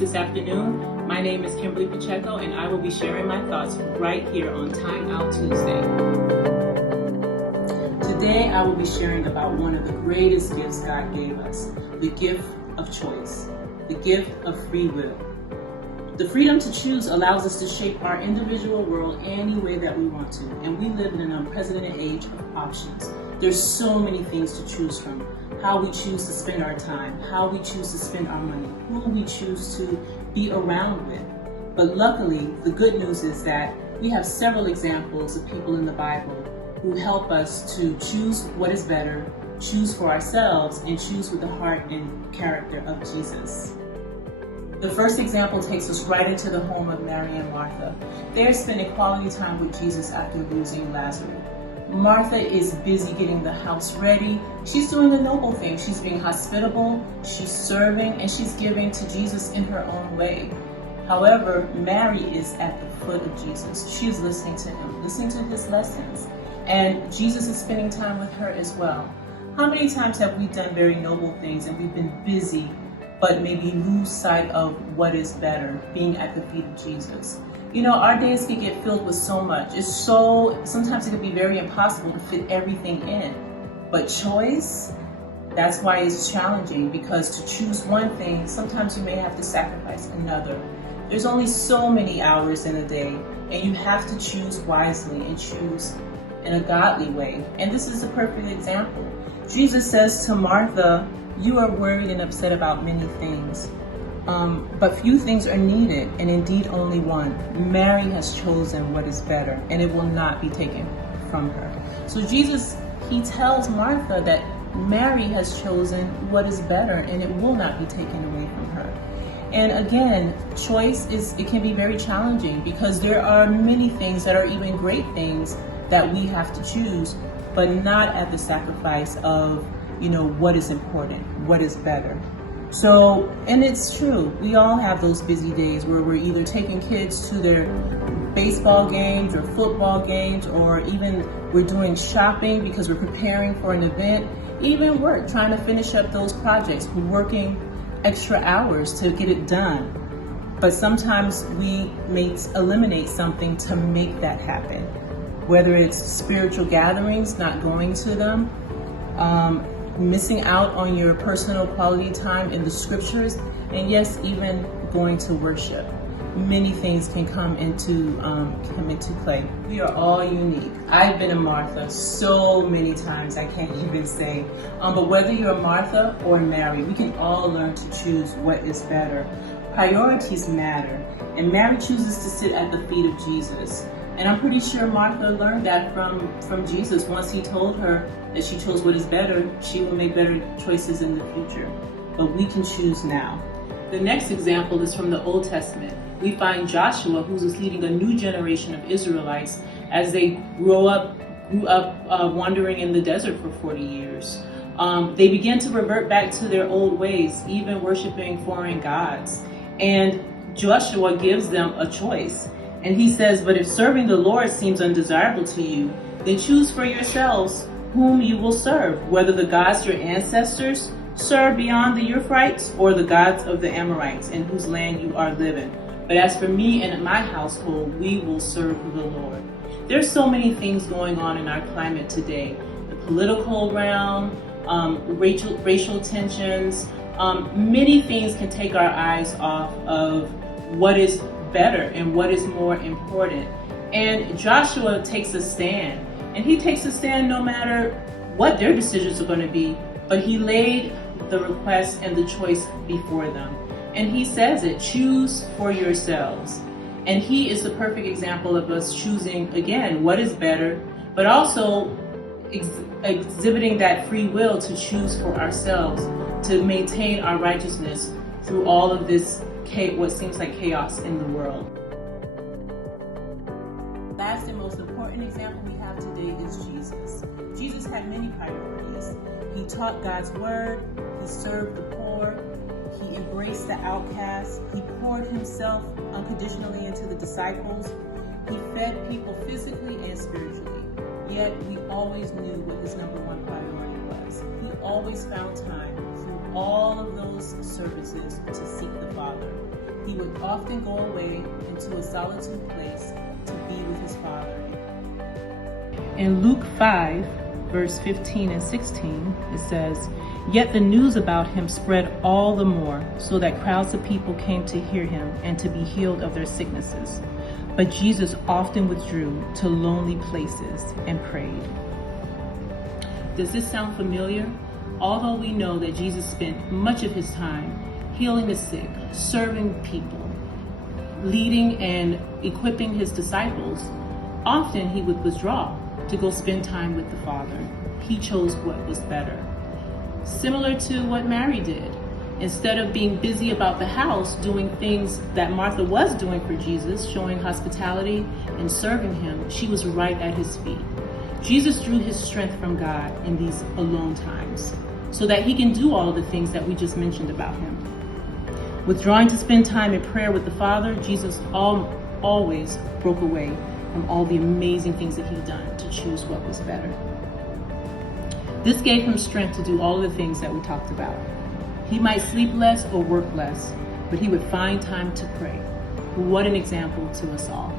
this afternoon. My name is Kimberly Pacheco, and I will be sharing my thoughts right here on Timeout Tuesday. Today, I will be sharing about one of the greatest gifts God gave us, the gift of choice, the gift of free will. The freedom to choose allows us to shape our individual world any way that we want to, and we live in an unprecedented age of options. There's so many things to choose from. How we choose to spend our time, how we choose to spend our money, who we choose to be around with. But luckily, the good news is that we have several examples of people in the Bible who help us to choose what is better, choose for ourselves, and choose with the heart and character of Jesus. The first example takes us right into the home of Mary and Martha. They are spending quality time with Jesus after losing Lazarus. Martha is busy getting the house ready. She's doing a noble thing. She's being hospitable, she's serving, and she's giving to Jesus in her own way. However, Mary is at the foot of Jesus. She is listening to him, listening to his lessons. And Jesus is spending time with her as well. How many times have we done very noble things and we've been busy, but maybe lose sight of what is better, being at the feet of Jesus? You know, our days can get filled with so much. Sometimes it can be very impossible to fit everything in. But choice, that's why it's challenging, because to choose one thing, sometimes you may have to sacrifice another. There's only so many hours in a day, and you have to choose wisely and choose in a godly way. And this is a perfect example. Jesus says to Martha, "You are worried and upset about many things. But few things are needed, and indeed only one. Mary has chosen what is better, and it will not be taken from her." So Jesus, he tells Martha that Mary has chosen what is better, and it will not be taken away from her. And again, choice it can be very challenging, because there are many things that are even great things that we have to choose, but not at the sacrifice of, what is important, what is better. So, and it's true, we all have those busy days where we're either taking kids to their baseball games or football games, or even we're doing shopping because we're preparing for an event, even work, trying to finish up those projects, we're working extra hours to get it done. But sometimes we may eliminate something to make that happen, whether it's spiritual gatherings, not going to them, missing out on your personal quality time in the scriptures, and yes, even going to worship. Many things can come into play. We are all unique. I've been a Martha so many times I can't even say. But whether you're a Martha or Mary, we can all learn to choose what is better. Priorities matter, and Mary chooses to sit at the feet of Jesus. And I'm pretty sure Martha learned that from Jesus. Once he told her that she chose what is better, she will make better choices in the future. But we can choose now. The next example is from the Old Testament. We find Joshua, who's leading a new generation of Israelites as they grew up wandering in the desert for 40 years. They began to revert back to their old ways, even worshiping foreign gods. And Joshua gives them a choice. And he says, "But if serving the Lord seems undesirable to you, then choose for yourselves whom you will serve, whether the gods your ancestors served beyond the Euphrates, or the gods of the Amorites in whose land you are living. But as for me and my household, we will serve the Lord." There's so many things going on in our climate today. The political realm, racial tensions, many things can take our eyes off of what is better and what is more important. And Joshua takes a stand, and he takes a stand no matter what their decisions are going to be, but he laid the request and the choice before them. And he says it, choose for yourselves. And he is the perfect example of us choosing, again, what is better, but also exhibiting that free will to choose for ourselves, to maintain our righteousness through all of this what seems like chaos in the world. Last and most important example we have today is Jesus. Jesus had many priorities. He taught God's word, he served the poor, he embraced the outcast, he poured himself unconditionally into the disciples, he fed people physically and spiritually. Yet we always knew what his number one priority was. He always found time through all of those services to seek the Father. he would often go away into a solitude place to be with his Father. In Luke 5, verse 15 and 16, it says, "Yet the news about him spread all the more, so that crowds of people came to hear him and to be healed of their sicknesses. But Jesus often withdrew to lonely places and prayed." Does this sound familiar? Although we know that Jesus spent much of his time healing the sick, serving people, leading and equipping his disciples, often he would withdraw to go spend time with the Father. He chose what was better. Similar to what Mary did. Instead of being busy about the house, doing things that Martha was doing for Jesus, showing hospitality and serving him, she was right at his feet. Jesus drew his strength from God in these alone times so that he can do all of the things that we just mentioned about him. Withdrawing to spend time in prayer with the Father, Jesus always broke away from all the amazing things that he'd done to choose what was better. This gave him strength to do all of the things that we talked about. He might sleep less or work less, but he would find time to pray. What an example to us all.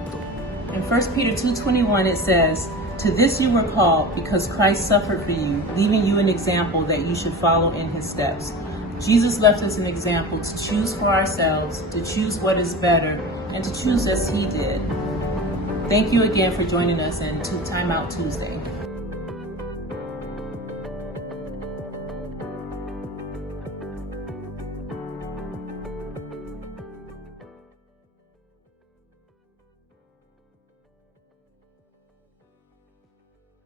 In 1 Peter 2:21 it says, "To this you were called, because Christ suffered for you, leaving you an example that you should follow in his steps." Jesus left us an example to choose for ourselves, to choose what is better, and to choose as he did. Thank you again for joining us in Timeout Tuesday.